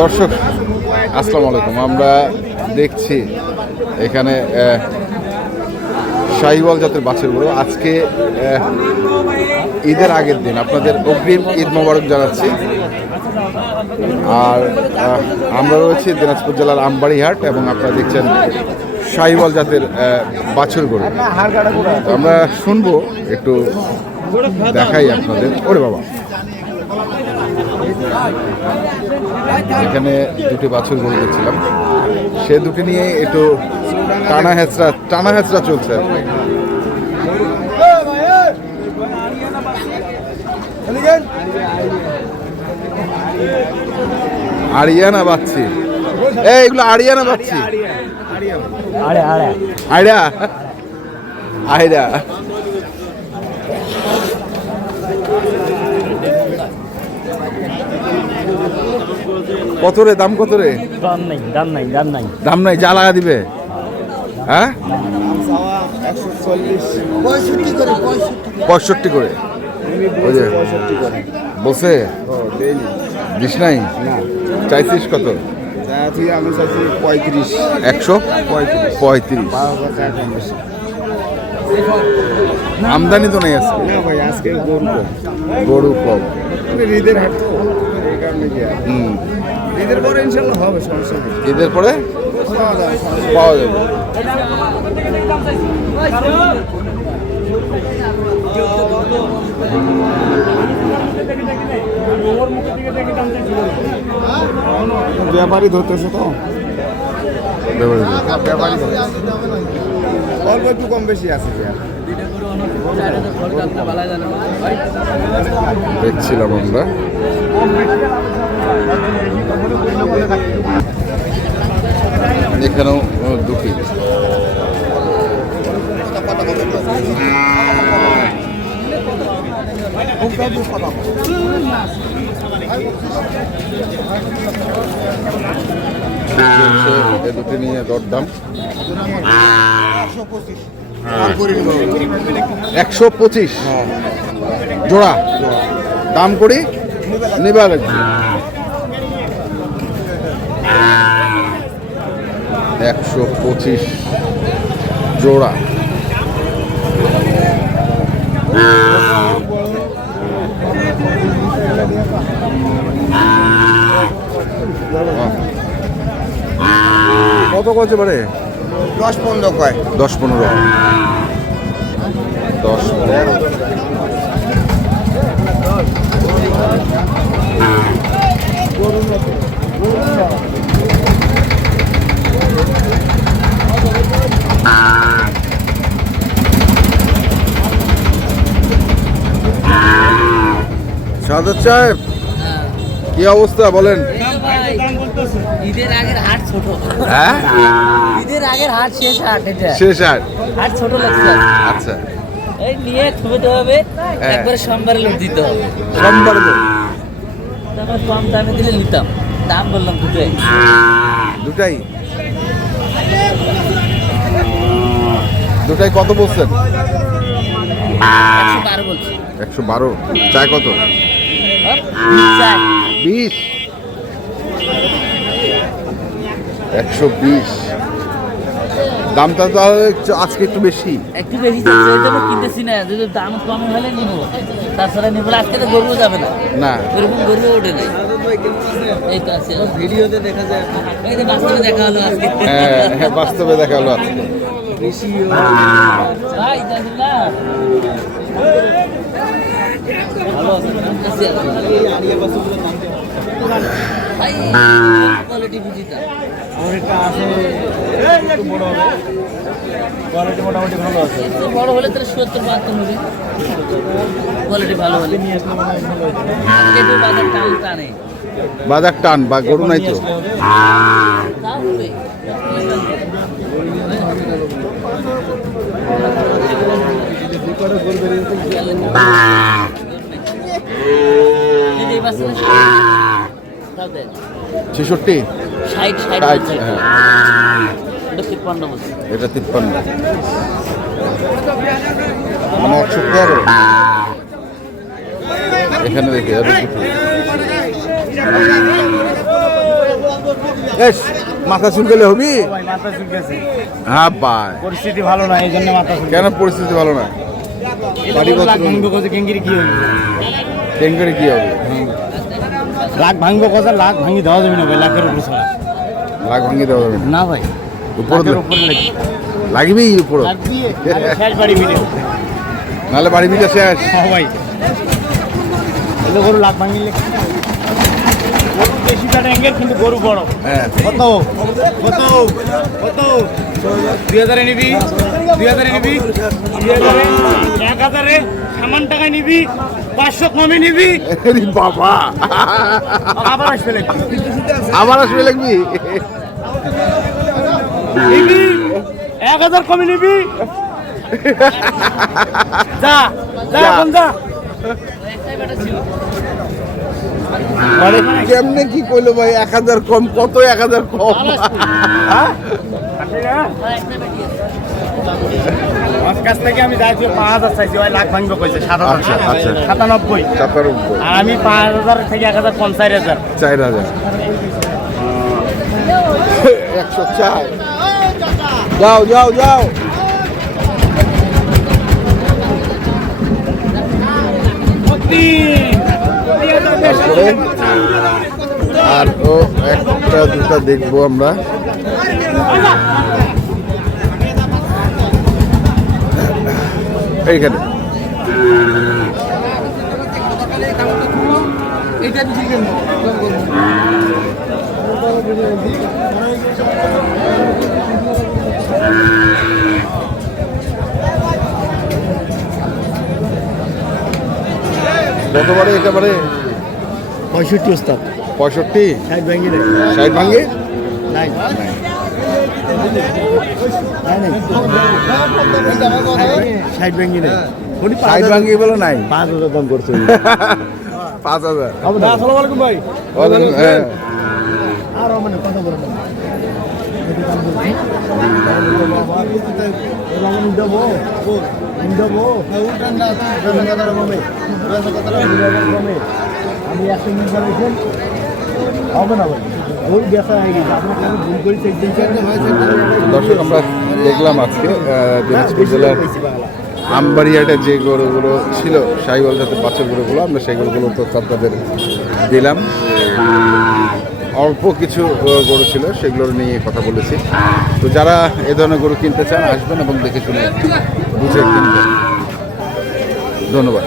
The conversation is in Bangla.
দর্শক আসসালামু আলাইকুম। আমরা দেখছি এখানে শাহিওয়াল জাতের বাছুরগুলো। আজকে ঈদের আগের দিন আপনাদের অগ্রিম ঈদ মোবারক জানাচ্ছি। আর আমরা রয়েছি দিনাজপুর জেলার আমবাড়িহাট এবং আপনারা দেখছেন শাহিওয়াল জাতের বাছুরগুলো। আমরা শুনবো, একটু দেখাই আপনাদের। ওরে বাবা, এখানে দুটি বাছুর গরু দেখছিলাম, সে দুটি নিয়ে একটু টানা হেঁচড়া চলছে। আরিয়ানা বাচ্চি, এইগুলো আরিয়ানা বাচ্চি, আইডা আইডা। কত রে দাম? কত রে? দাম নাই, যা লাগা দিবে। হ্যাঁ, 65 করে বসে দিস নাই? চাইছিস কত? আমি চাইছি 35। 135। আমদানি তো নেই আজকে? না ভাই, আজকে গরু কম। ঈদের হাট তো, এই কারণে কি আর। ঈদের পরে ইনশাল্লাহ হবে, সমস্যা নেই। ঈদের পরে পাওয়া যাবে। ব্যাপারই ধরতেছে তো, ব্যাপারই অল্প একটু কম বেশি আছে। দেখছিলাম আমরা, এখানেও দুটি। দুটি নিয়ে দরদাম 125 জোড়া দাম করি নিবার 125 জোড়া। কত করছে পারে? 10-15 কয়। 10-15। সাদত সাহেব, কি অবস্থা বলেন? ঈদের আগের হাট ছোট। হ্যাঁ, ঈদের আগের হাট শেষ হাট, এটা শেষ হাট ছোট লাগছে। আচ্ছা, এই নিয়ে থুবতে হবে, একবারে সোমবারে লোড দিতে হবে। সোমবার তারপর কম দামে দিলে নিতাম, দাম বললাম দুটাই কত বলছেন? 112 বলছি। 112 চায় কত? 20। 120 দামটা তো আজকে একটু বেশি যাচ্ছে, ওই জন্য কিনতেছি না। যদি দাম কম হলে নিব, তাছাড়া নিব আজকে তো গরু যাবে না, ওরকম গরু ওঠে নাই। এই তো আছে, ভিডিওতে দেখা যায়, এই যে বাস্তবে দেখা হলো আজকে। হ্যাঁ, বাস্তবে দেখা হলো আজকে। ভাই জানিলা ভালো আছে, কোয়ালিটি বুঝিতা অনেকটা আছে, একটু বড় হবে, কোয়ালিটি মোটামুটি ভালো আছে। বড় হলে তাহলে 70-72 হবে, কোয়ালিটি ভালো হলে নিয়ে আসলে মনে হয় ভালো হবে। বাজার টানে, বাজার টান বা গরু নাই তো। তাও হবে। ছেষট্টি 60 এটা 53 মানে 113। এখানে দেখি এস মাথা চুলকালে হবি? ভাই মাথা চুলকেছে, হ্যাঁ ভাই, পরিস্থিতি ভালো না, এই জন্য মাথা চুলকেছে। কেন পরিস্থিতি ভালো না? বাড়ি কত? কেঙ্গিরি কি হবে? টেঙ্কারে কি হবে? লাখ ভাঙবো কথা, লাখ ভাঙি দেওয়া যাবে না ভাই, লাখের উপর ছাড়া। লাখ ভাঙিয়ে দেওয়া যাবে না? না ভাই, উপরে লাখের উপরে লাগবে। লাগবেই উপরে, শেষ বাড়ি ভিডিও। নাহলে বাড়ি বিটা শেষ। হ্যাঁ ভাই, এগুলো গরু লাখ ভাঙিলে গরু বেশি কাটা এঙ্গেল, কিন্তু গরু বড়। হ্যাঁ, কত কত কত? 2000 নিবি, 2000 নিবি, 1000 সামান টাকা নিবি, 500 কমে নিবি, আরে বাবা, আবার আসবে লাগবে। আবার আসবে লাগবি? নিবি 1000 কমে নিবি, যা যা যা। এখন যা। মানে কেমনে কি কইলো ভাই? 1000 কম? কত 1000 কম? আমার কাছ থেকে আমি যাইছি 5000 চাইছি, ওই লাখ ভাঙবো কইছে, 7000 আচ্ছা, আচ্ছা। 97। 97, আর আমি 5000 থেকে 1000 কম, 4000। 4000, 104। যাও যাও যাও। তারপরে আর ও একটা দুটা দেখবো আমরা। এইখানে কতবারে? একেবারে 65 ওস্তাদ, 65, 60 ভাঙি নাই, 60 ভাঙ্গে? নাই নাই, 60 ভাঙি নাই, 60 ভাঙ্গে বলো নাই? 5000 দাম করছে। 5000। আসসালামু আলাইকুম ভাই। হ্যাঁ, আর মানে কথা বলেন না। আমি একটা মিনিট চালাইছেন হবে না ভাই, ভুল বেচা হয়ে গেছে, আপনার কাছে ভুল করে চেক দিয়েছেন। দর্শক আমরা দেখলাম আজকে দিনাজপুর জেলার আমবাড়িয়াটে যে গরুগুলো ছিল সাইওয়াল জাতের বাচ্চার গরুগুলো, আমরা সেই গরুগুলো তো আপনাদের দিলাম। অল্প কিছু গরু ছিল, সেগুলো নিয়ে কথা বলেছি। তো যারা এ ধরনের গরু কিনতে চান আসবেন এবং দেখে শুনে বুঝে কিনবেন। ধন্যবাদ।